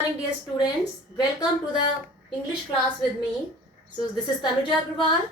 Morning, dear students. Welcome to the English class with me. So this is Tanuja Agrawal.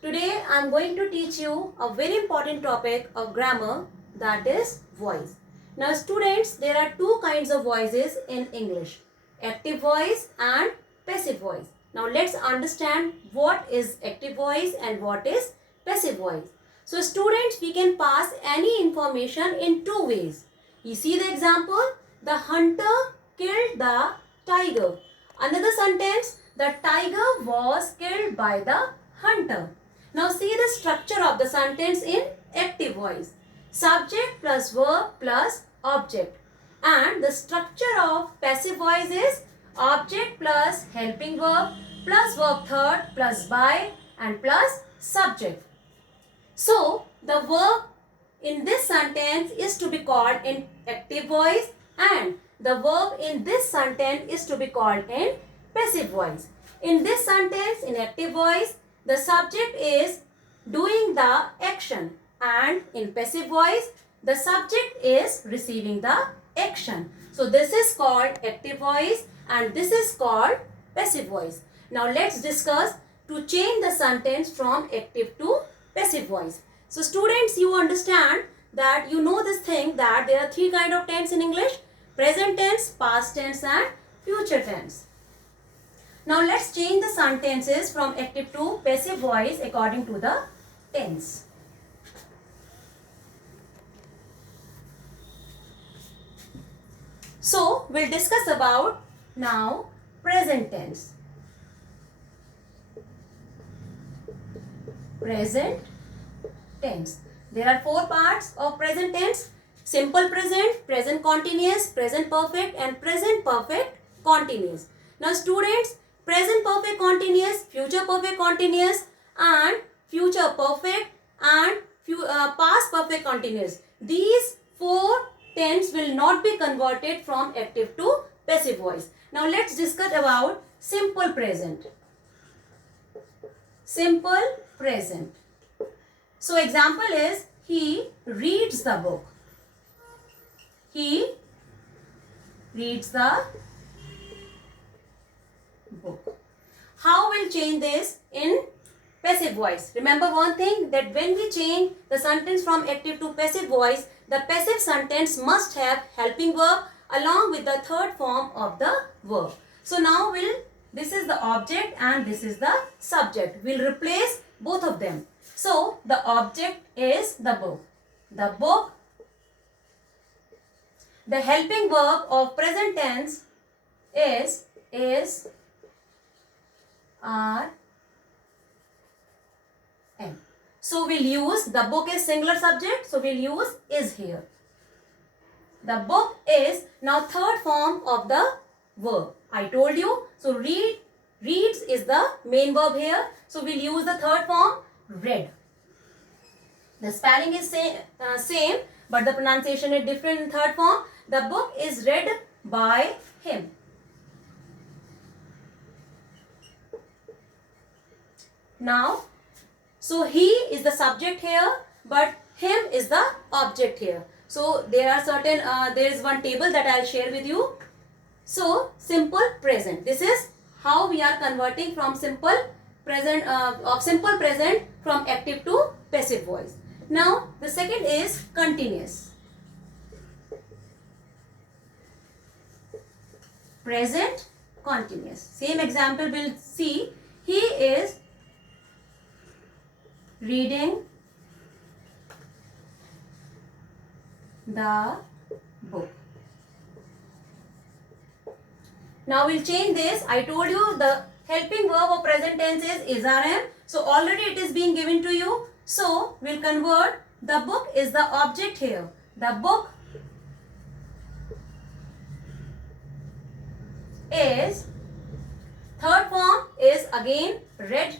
Today I am going to teach you a very important topic of grammar, that is voice. Now students, there are two kinds of voices in English, active voice and passive voice. Now let's understand what is active voice and what is passive voice. So students, we can pass any information in two ways. You see the example? The hunter killed the tiger. Another sentence, the tiger was killed by the hunter. Now see the structure of the sentence in active voice. Subject plus verb plus object. And the structure of passive voice is object plus helping verb plus verb third plus by and plus subject. So the verb in this sentence is to be called in active voice and the verb in this sentence is to be called in passive voice. In this sentence, in active voice, the subject is doing the action and in passive voice, the subject is receiving the action. So this is called active voice and this is called passive voice. Now let's discuss to change the sentence from active to passive voice. So students, you understand that you know this thing that there are three kinds of tense in English: present tense, past tense and future tense. Now let's change the sentences from active to passive voice according to the tense. So we'll discuss about now present tense. Present tense. There are four parts of present tense: simple present, present continuous, present perfect and present perfect continuous. Now students, present perfect continuous, future perfect continuous and future perfect and past perfect continuous. These four tense will not be converted from active to passive voice. Now let's discuss about simple present. Simple present. So example is he reads the book. He reads the book. How will change this in passive voice? Remember one thing, that when we change the sentence from active to passive voice, the passive sentence must have helping verb along with the third form of the verb. So now this is the object and this is the subject. We'll replace both of them. So the object is the book. The book. The helping verb of present tense is, are, am. So we'll use, the book is singular subject, so we'll use is here. The book is now third form of the verb. I told you. So reads is the main verb here. So we'll use the third form, read. The spelling is same, but the pronunciation is different in third form. The book is read by him. Now, so he is the subject here, but him is the object here. So there are certain, there is one table that I'll share with you. So simple present. This is how we are converting from simple present from active to passive voice. Now the second is continuous. Present continuous. Same example we'll see. He is reading the book. Now we'll change this. I told you the helping verb of present tense is am. So already it is being given to you. So we'll convert, the book is the object here. The book is, third form is again read.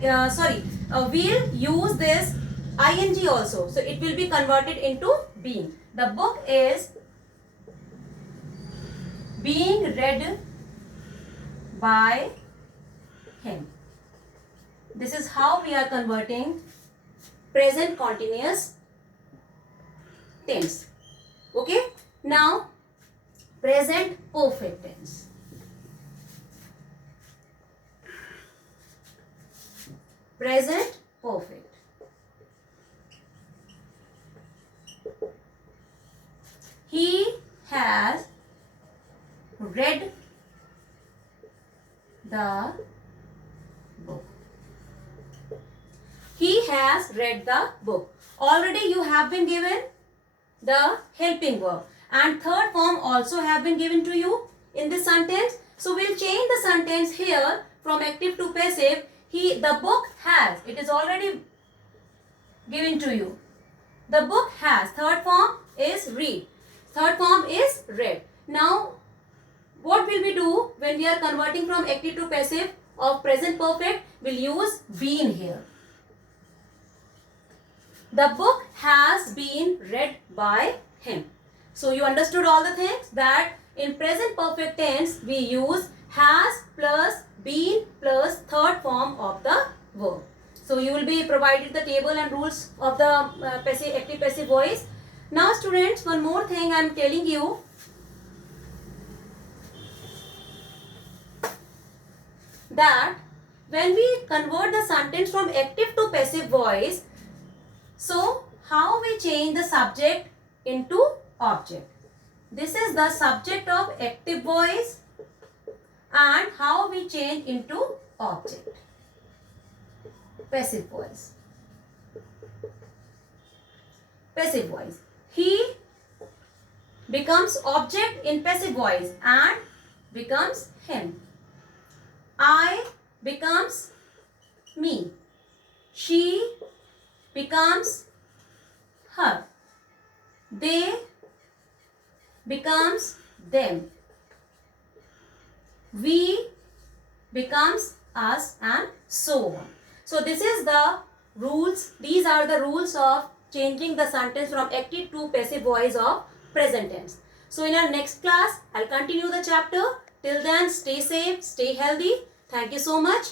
We'll use this ing also. So it will be converted into being. The book is being read by him. This is how we are converting present continuous tense. Okay. Now present perfect tense. Present perfect. He has read the book. He has read the book. Already you have been given the helping verb and third form also have been given to you in this sentence. So we'll change the sentence here from active to passive. The book has. It is already given to you. The book has. Third form is read. Third form is read. Now what will we do when we are converting from active to passive of present perfect? We'll use been here. The book has been read by him. So you understood all the things that in present perfect tense we use has plus been plus third form of the verb. So you will be provided the table and rules of the active passive voice. Now students, one more thing I am telling you. That when we convert the sentence from active to passive voice, so how we change the subject into object. This is the subject of active voice and how we change into object. Passive voice. Passive voice. He becomes object in passive voice and becomes him. I becomes me. She becomes her. They becomes them. We becomes us, and so on. So this is the rules. These are the rules of changing the sentence from active to passive voice of present tense. So in our next class, I'll continue the chapter. Till then, stay safe, stay healthy. Thank you so much.